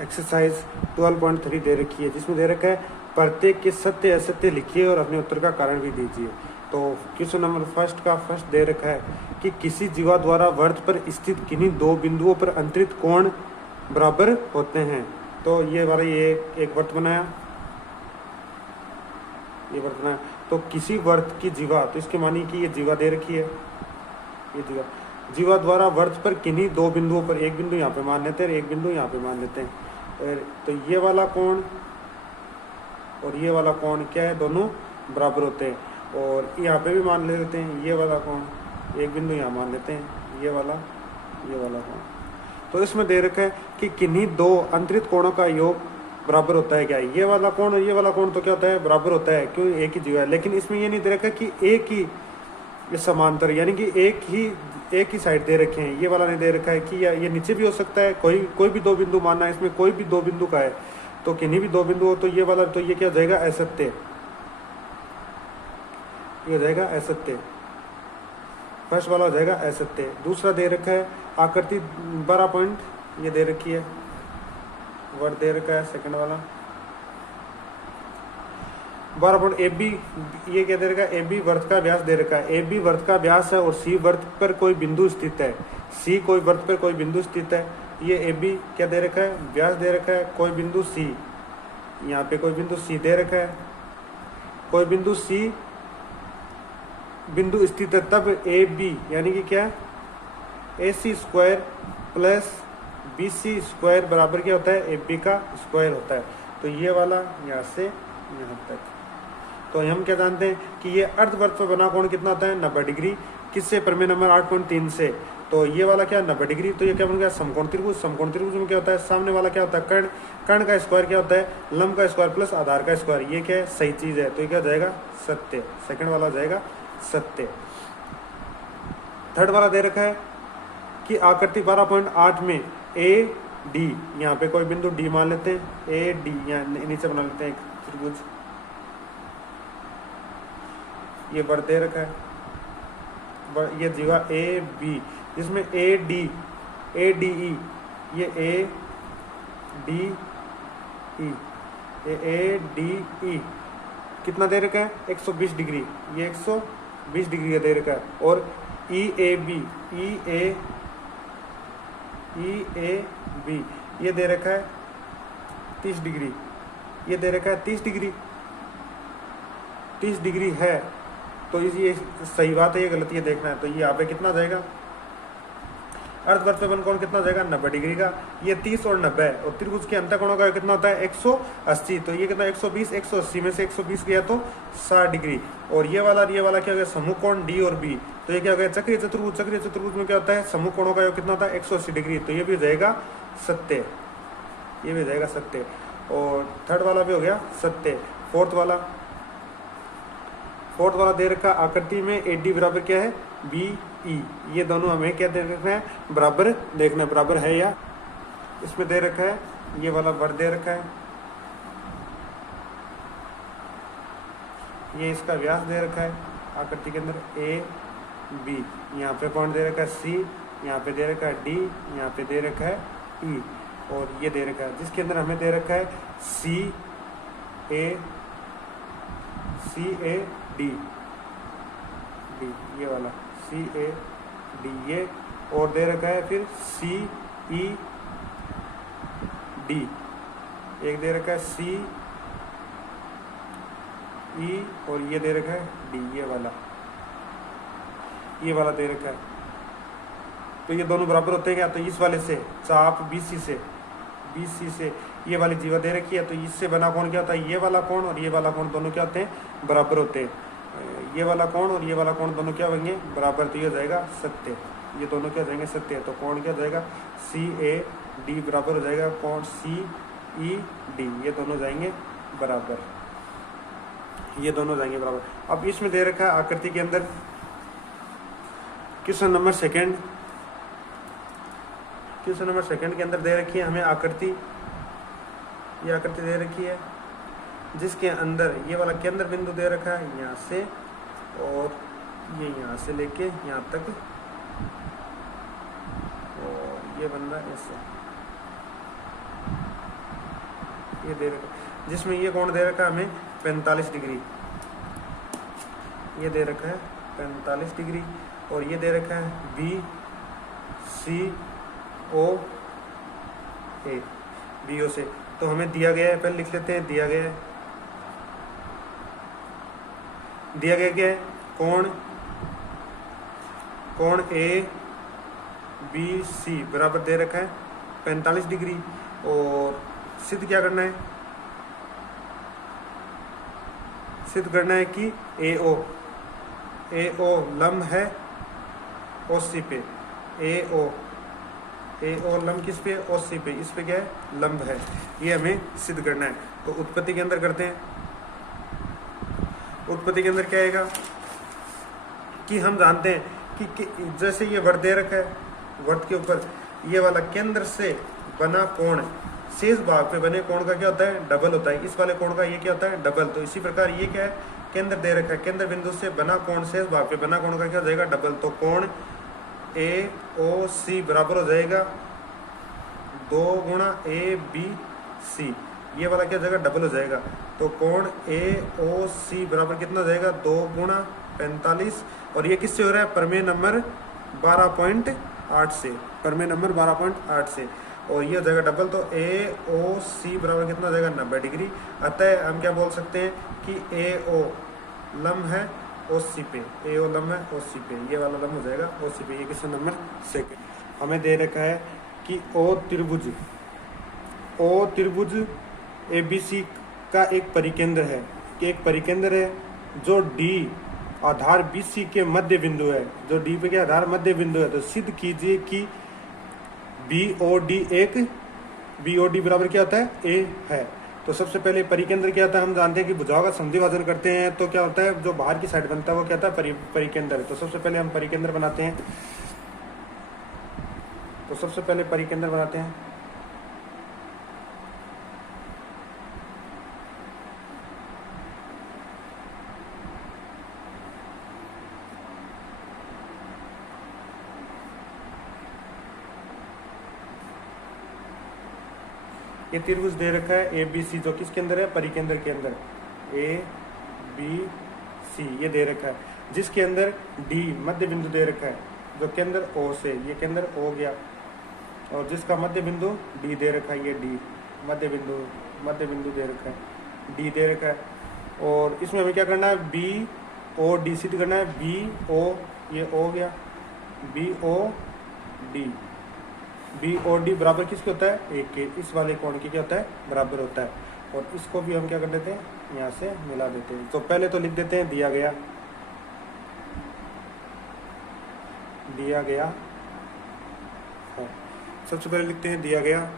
Exercise 12.3 दे रखी है, जिसमें दे रखा है प्रत्येक के सत्य असत्य लिखिए और अपने उत्तर का कारण भी दीजिए। तो क्वेश्चन नंबर फर्स्ट का फर्स्ट दे रखा है कि किसी जीवा द्वारा वर्त पर स्थित किन्हीं दो बिंदुओं पर अंतरित कोण बराबर होते हैं। तो ये वाला ये एक वर्त बनाया, ये वर्त बनाया, तो किसी वर्त की जीवा, तो इसके मानी कि ये जीवा दे रखी है, ये जीवा द्वारा वर्त पर किन्हीं दो बिंदुओं पर, एक बिंदु यहाँ पे मान लेते हैं, एक बिंदु यहाँ पे मान लेते हैं, तो ये वाला कोण और ये वाला कोण क्या है, दोनों बराबर होते हैं। और यहाँ पे भी मान लेते हैं ये वाला कोण, एक बिंदु यहाँ मान लेते हैं, ये वाला कोण। तो इसमें दे रखा है कि किन्हीं दो अंतरित कोणों का योग बराबर होता है क्या, ये वाला कोण और ये वाला कोण तो क्या होता है, बराबर होता है, क्यों, एक ही जीवा है। लेकिन इसमें ये नहीं दे रखा कि एक ही समांतर, यानी कि एक ही साइड दे रखे हैं, ये वाला नहीं दे रखा है कि ये नीचे भी हो सकता है, कोई भी दो बिंदु मानना है, इसमें कोई भी दो बिंदु का है, तो किन्हीं भी दो बिंदु हो तो ये वाला, तो ये क्या हो जाएगा, असत्य, ये हो जाएगा असत्य, फर्स्ट वाला हो जाएगा असत्य। दूसरा दे रखा है आकृति 12 पॉइंट ये दे रखी है, वर्ड दे रखा है सेकंड वाला 12 पॉइंट, ए बी, ये क्या दे रखा है, ए बी वर्त का व्यास दे रखा है, ए बी वर्त का व्यास है और सी वर्त पर कोई बिंदु स्थित है, सी कोई वर्त पर कोई बिंदु स्थित है, ये ए बी क्या दे रखा है, व्यास दे रखा है, कोई बिंदु सी, यहाँ पे कोई बिंदु सी दे रखा है, कोई बिंदु सी बिंदु स्थित है, तब ए बी यानी कि क्या, A C square plus B C square बराबर क्या होता है, ए बी का स्क्वायर होता है। तो ये वाला यहाँ से यहाँ तक, तो हम क्या जानते हैं कि ये अर्धवर्त पर बना कोण कितना होता है, 90 डिग्री, किससे, प्रमेय नंबर 8.3 से। तो ये वाला क्या 90 डिग्री, तो ये क्या बन गया, समकोण त्रिभुज। समकोण त्रिभुज में क्या होता है, सामने वाला क्या होता है, कर्ण, कर्ण का स्क्वायर क्या होता है, लंब का स्क्वायर प्लस आधार का स्क्वायर, ये क्या है, सही चीज है, तो ये क्या हो जाएगा, सत्य, सेकंड वाला हो जाएगा सत्य। थर्ड वाला दे रखा है कि आकृति 12.8 में ए डी, यहाँ पे कोई बिंदु डी मान लेते हैं, ए डी यहाँ नीचे बना लेते हैं एक त्रिभुज, ये वर्त दे रखा है, ये जीवा ए बी, जिसमें ए डी ई, ये ए डी ई कितना दे रखा है, 120 डिग्री, ये 120 डिग्री का दे रखा है। और ई ए बी ये दे रखा है 30 डिग्री, ये दे रखा है 30 डिग्री है, तो ये सही बात है, ये गलती है, देखना है। तो ये यहाँ पे कितना जाएगा, अर्धवर्त पे बन कोण कितना जाएगा, 90 डिग्री का, ये 30 और 90 है, और त्रिभुज के अंतःकोणों का कितना होता है, 180, तो ये कितना 120, 180 में से 120 गया तो 60 डिग्री। और ये वाला क्या हो गया, समूह कोण डी और बी, तो ये क्या हो गया, चक्रीय चतुर्भुज में क्या होता है, समूह कोणों का योग कितना होता है, 180 डिग्री, तो ये भी हो जाएगा सत्य, ये भी हो जाएगा सत्य। और थर्ड वाला भी हो गया सत्य। फोर्थ वाला दे रखा आकृति में ए डी बराबर क्या है, बी ई, ये दोनों हमें क्या दे रखना है, बराबर देखना है, बराबर है या, इसमें दे रखा है, ये वाला वर्ग दे रखा है, ये इसका व्यास दे रखा है आकृति के अंदर ए बी, यहाँ पे पॉइंट दे रखा है सी, यहाँ पे दे रखा है डी, यहाँ पे दे रखा है ई, और ये दे रखा है जिसके अंदर हमें दे रखा है सी ए डी, ये वाला सी ए डी, ये और दे रखा है फिर सी ई डी, एक दे रखा है सी ई, और ये दे रखा है डी, ये वाला दे रखा है। तो ये दोनों बराबर होते हैं क्या, तो इस वाले से चाप बीसी से ये वाली जीवा दे रखी है, तो इससे बना कोण क्या होता है, ये वाला कोण और ये वाला कोण दोनों क्या होते हैं, बराबर होते हैं, ये वाला कोण और ये वाला कोण दोनों क्या होंगे, बराबर, तो ये हो जाएगा सत्य, ये दोनों क्या हो जाएंगे, सत्य। तो कोण क्या हो जाएगा, सी ए डी बराबर हो जाएगा कोण सी ई डी, ये दोनों जाएंगे बराबर, ये दोनों जाएंगे बराबर। अब इसमें दे रखा है आकृति के अंदर क्वेश्चन नंबर सेकंड के अंदर दे रखी है हमें आकृति, ये आकृति दे रखी है जिसके अंदर ये वाला केंद्र बिंदु दे रखा है यहाँ से, और ये यहाँ से लेके यहाँ तक, और ये बन रहा है ऐसे, ये दे रखा, जिसमें ये कोण दे रखा है हमें 45 डिग्री, ये दे रखा है 45 डिग्री, और ये दे रखा है बी सी ओ ए, बी ओ से। तो हमें दिया गया है, पहले लिख लेते हैं, दिया गया है क्या है, कोण ए बी सी बराबर दे रखा है 45 डिग्री, और सिद्ध क्या करना है, सिद्ध करना है कि ए ओ लंब है ओ सी पे, ए ओ लंब किस पे, ओ सी पे, इस पे क्या है, लंब है, ये हमें सिद्ध करना है। तो उत्पत्ति के अंदर करते हैं। उत्पत्ति के अंदर क्या आएगा कि हम जानते हैं कि जैसे ये वर्त दे रखा है, वर्त के ऊपर ये वाला केंद्र से बना कोण शेष भाग पे बने कोण का क्या होता है, डबल होता है। इस वाले कोण का ये क्या होता है, डबल। तो इसी प्रकार ये क्या है, केंद्र दे रखा है, केंद्र बिंदु से बना कोण शेष भाग पे बना कोण का क्या हो जाएगा, डबल। तो कोण ए ओ सी बराबर हो जाएगा 2 गुणा ए बी सी, ये वाला क्या हो जाएगा, डबल हो जाएगा। तो कोण ए ओ सी बराबर कितना हो जाएगा, 2 गुणा 45, और ये किससे हो रहा है, प्रमेय नंबर 12.8 से, प्रमेय नंबर 12.8 से, और ये हो जाएगा डबल। तो ए ओ सी बराबर कितना हो जाएगा, 90 डिग्री। अतः हम क्या बोल सकते हैं कि ए ओ लंब है ओ सी पे, ए ओ लंब है ओ सी पे, ये वाला लंब हो जाएगा ओ सी पे। ये किस नंबर सेकंड हमें दे रखा है कि ओ त्रिभुज ए बी सी का एक परिकेंद्र है, कि एक परिकेंद्र है जो डी आधार बी सी के मध्य बिंदु है, जो डी पे के आधार मध्य बिंदु है। तो सिद्ध कीजिए कि बी ओ डी बराबर क्या होता है, ए है। तो सबसे पहले परिकेंद्र क्या होता है, हम जानते हैं कि भुजाओं का संधिभाजन करते हैं तो क्या होता है, जो बाहर की साइड बनता है वो क्या होता है, परिकेंद्र। तो सबसे पहले हम परिकेंद्र बनाते हैं। तो सबसे पहले परिकेंद्र बनाते हैं। ये त्रिभुज दे रखा है ए बी सी, जो किसके अंदर है, परिकेंद्र के अंदर, ए बी सी ये दे रखा है, जिसके अंदर डी मध्य बिंदु दे रखा है, जो केंद्र ओ से, ये केंद्र ओ गया, और जिसका मध्य बिंदु डी दे रखा है, ये डी मध्य बिंदु दे रखा है, डी दे रखा है। और इसमें हमें क्या करना है, बी ओ डी सिद्ध करना है। बी ओ, ये ओ गया, बी ओ डी बराबर किसके होता है, एक के, इस वाले कोण की क्या होता है, बराबर होता है। और इसको भी हम क्या कर देते हैं, यहाँ से मिला देते हैं। तो पहले तो लिख देते हैं दिया गया है। सबसे पहले लिखते हैं दिया गया,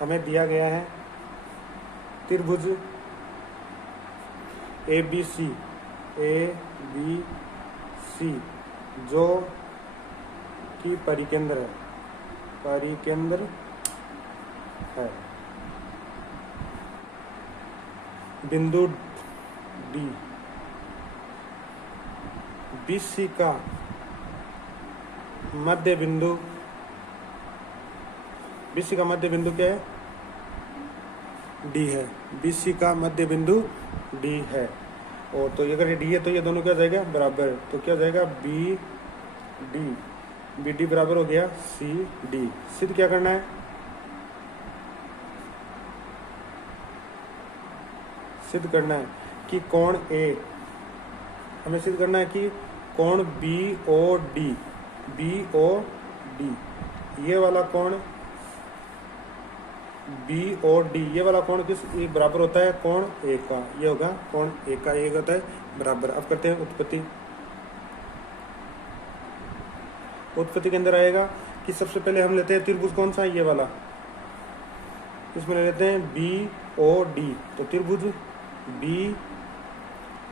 हमें दिया गया है त्रिभुज ए बी सी जो की परिकेंद्र है, बिंदु डी बी सी का मध्य बिंदु क्या है, डी है, बीसी का मध्य बिंदु डी है। और तो अगर ये डी है तो ये दोनों क्या हो जाएगा, बराबर। तो क्या हो जाएगा, बी डी बराबर हो गया सी डी। सिद्ध क्या करना है, सिद्ध करना है कि कोण ए, हमें सिद्ध करना है कि कोण बी ओ डी ये वाला कोण बी ओ डी, ये वाला कोण किस बराबर होता है, कोण ए का। ये होगा कोण ए का, एक होता है बराबर। अब करते हैं उत्पत्ति के अंदर आएगा कि सबसे पहले हम लेते हैं त्रिभुज कौन सा है, ये वाला, इसमें ले लेते हैं बी ओ डी। तो त्रिभुज बी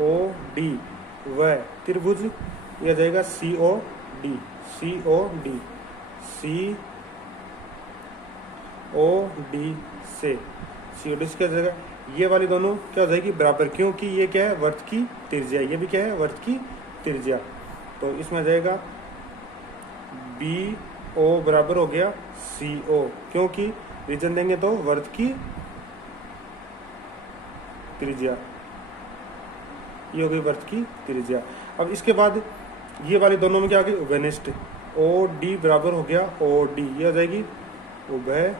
ओ डी व त्रिभुज ये आ जाएगा सी ओ डी से क्या जाएगा, ये वाली दोनों क्या हो जाएगी, बराबर, क्योंकि ये क्या है, वर्त की त्रिज्या, ये भी क्या है, वर्त की त्रिज्या। तो इसमें आ जाएगा बी ओ बराबर हो गया सी ओ, क्योंकि रीजन देंगे तो वर्त की त्रिज्या, ये हो गई वर्त की त्रिज्या। अब इसके बाद ये वाले दोनों में क्या आ गई, उभयनिष्ठ। ओ डी बराबर हो गया ओ डी, ये हो जाएगी उभयनिष्ठ,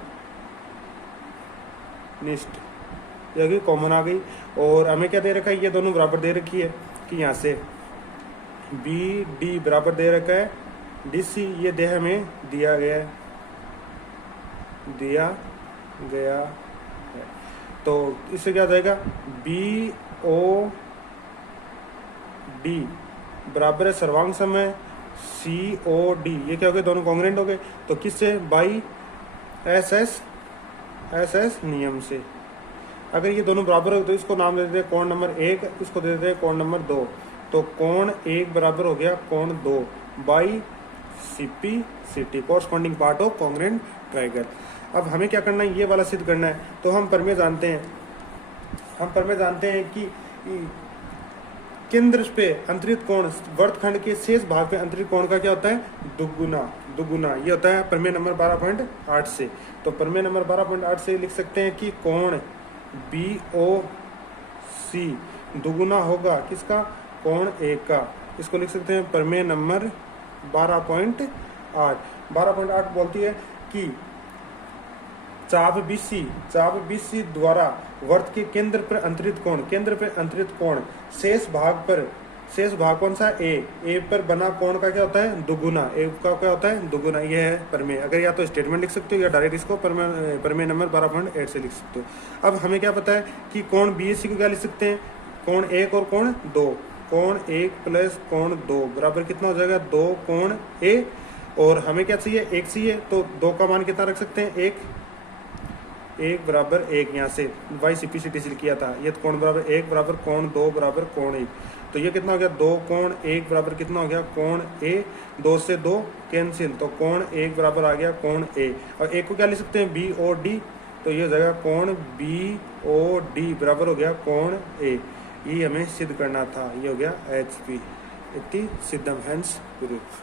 ये हो गई कॉमन आ गई। और हमें क्या दे रखा है, ये दोनों बराबर दे रखी है कि यहाँ से बी डी बराबर दे रखा है डी सी, ये दे हमें दिया गया है, दिया गया है। तो इससे क्या हो जाएगा, बी ओ डी बराबर है सर्वांग समय सी ओ डी, ये क्या हो गए, दोनों कॉन्ग्रेंट हो गए। तो किससे, बाई एस एस नियम से। अगर ये दोनों बराबर हो तो इसको नाम दे देते हैं कोण नंबर 1, इसको दे देते हैं कोण नंबर 2। तो कोण 1 बराबर हो गया कोण 2 by CP city, corresponding part of congruent triangle. अब हमें क्या करना है, ये वाला सिद्ध करना है। तो हम प्रमेय जानते हैं कि केंद्र पे अंतरित कोण, वर्तखंड के शेष भाग पे अंतरित कोण का क्या होता है, दुगुना। ये होता है प्रमेय नंबर 12.8 से। तो प्रमेय नंबर 12.8 से लिख सकते हैं कि कोण बी ओ सी दुगुना होगा किसका, कोण 1 का। इसको लिख सकते हैं प्रमेय नंबर 12.8। 12.8 बोलती है कि चाप बीसी द्वारा वर्त के केंद्र पर अंतरित कोण शेष भाग कौन सा, ए पर बना कोण का क्या होता है, दुगुना। ए का क्या होता है, दुगुना। ये है प्रमेय। अगर या तो स्टेटमेंट लिख सकते हो या डायरेक्ट इसको प्रमेय नंबर 12.8 से लिख सकते हो। अब हमें क्या पता है कि कोण बीएससी को क्या लिख सकते हैं, कोण 1 और कोण 2। कोण 1 प्लस कोण 2 बराबर कितना हो जाएगा, 2 कोण ए। और हमें क्या चाहिए, 1 चाहिए। तो 2 का मान कितना रख सकते हैं, 1 बराबर 1। यहाँ से Y C P C T C किया था, ये कोण बराबर 1 बराबर कोण 2 बराबर कोण 1। तो ये कितना हो गया, 2 कोण 1 बराबर कितना हो गया, कोण ए। 2 से 2 कैंसिल, तो कोण 1 बराबर आ गया कोण ए। और एक को क्या लिख सकते हैं, बी ओ डी। तो ये हो जाएगा कोण बी ओ डी बराबर हो गया कोण ए। ये हमें सिद्ध करना था, ये हो गया एच पी। इति सिद्धम, हेंस प्रूफ।